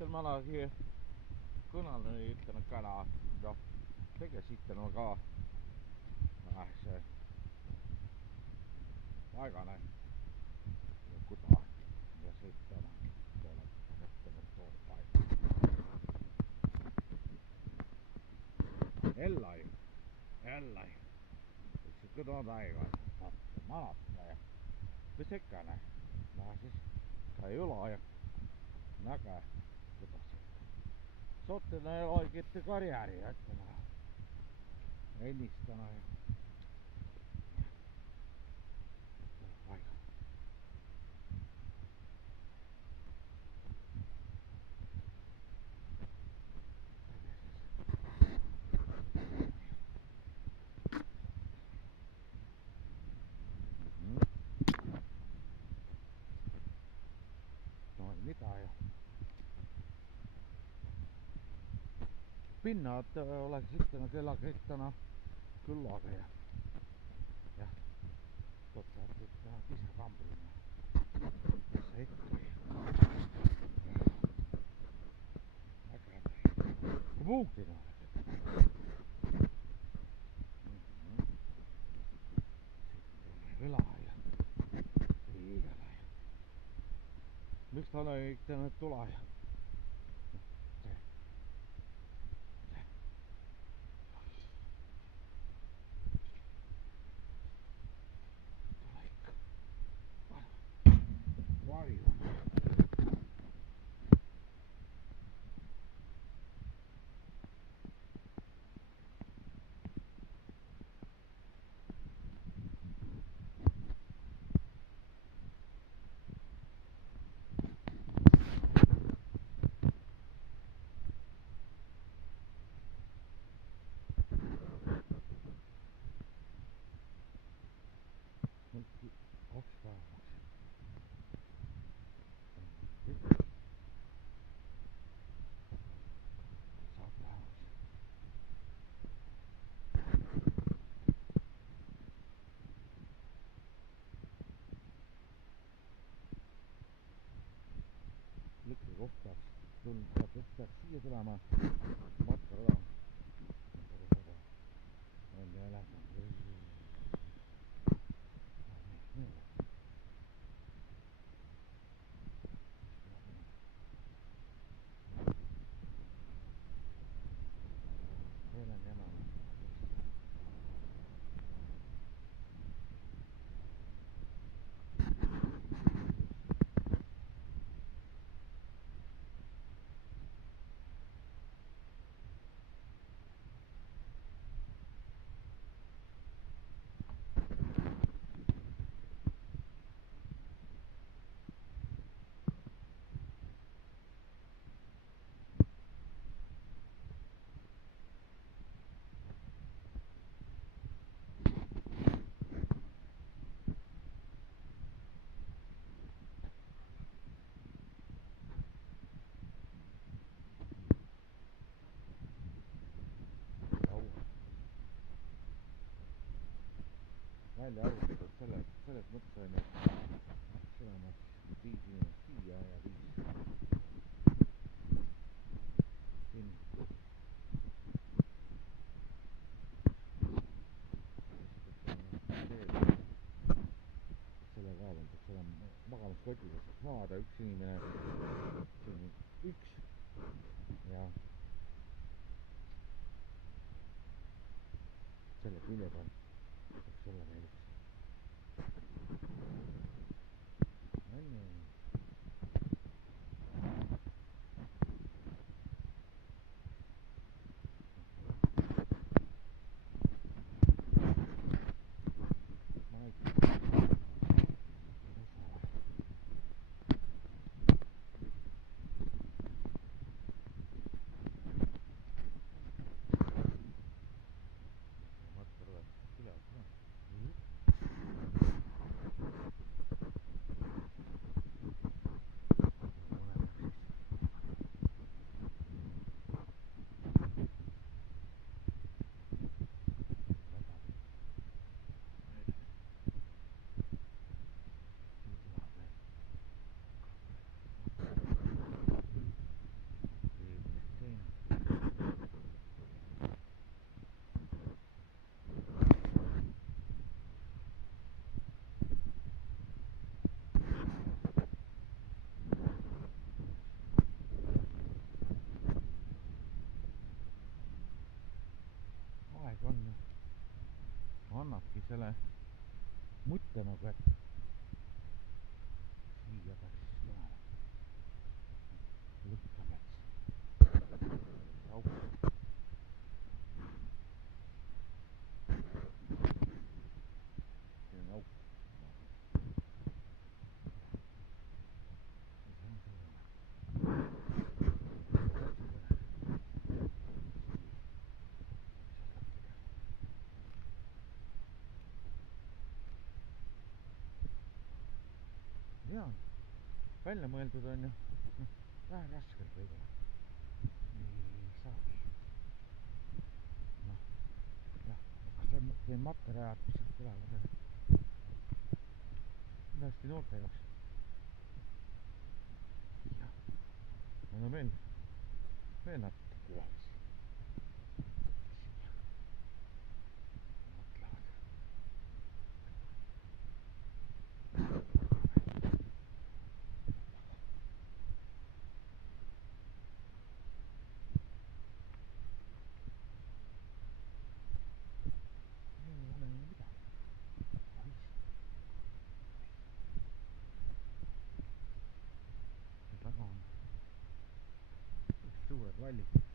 sitten mä alan kõnelen ja ütlen, et täna tegelikult sitten on ka see paigane kuda ja sitten tuolla paikka. Ellai, yksi kuda taigaan manattaa ja pysykkänä. Mä siis kai ylaa ja näkää kudas. Sottena ei oikeitti karjääriä, että mä ennistänä ja paikka. Noin mitä ja pinnat oleks sitten kella kettana küllaga ja totta että kisakampurina tässä hetki äkäpäin puuktina sitten ylaa ja liigala ja miks ta oli ikka tula ja varju. Onks päevaksi? Saat päevaksi. Lükki kohtaaks peaks siia tulema matkarada. On ja lähme. Olen jämänä. Välja arvutada, et selles mõttes on, et see on 5 inimest siia ja 5 siin. Selle kaal on, peaks olema magamiskotiga saaks maada üks inimene, siin üks ja selle külje peal peaks olla veel üks. Matkarada. annabki selle mõtte nagu, et siia peaks siis tulema lõhkemets. Auk. See on auk. Tean, välja mõeldud on ju, vähe raskelt võib-olla ei saagi. Noh, jah, aga teen materjalid, mis sealt tulevad, hästi noorte jaoks. jah, no veel natuke veel siis siia mõtlevad. ei ole ju midagi. See taga on suured vallid.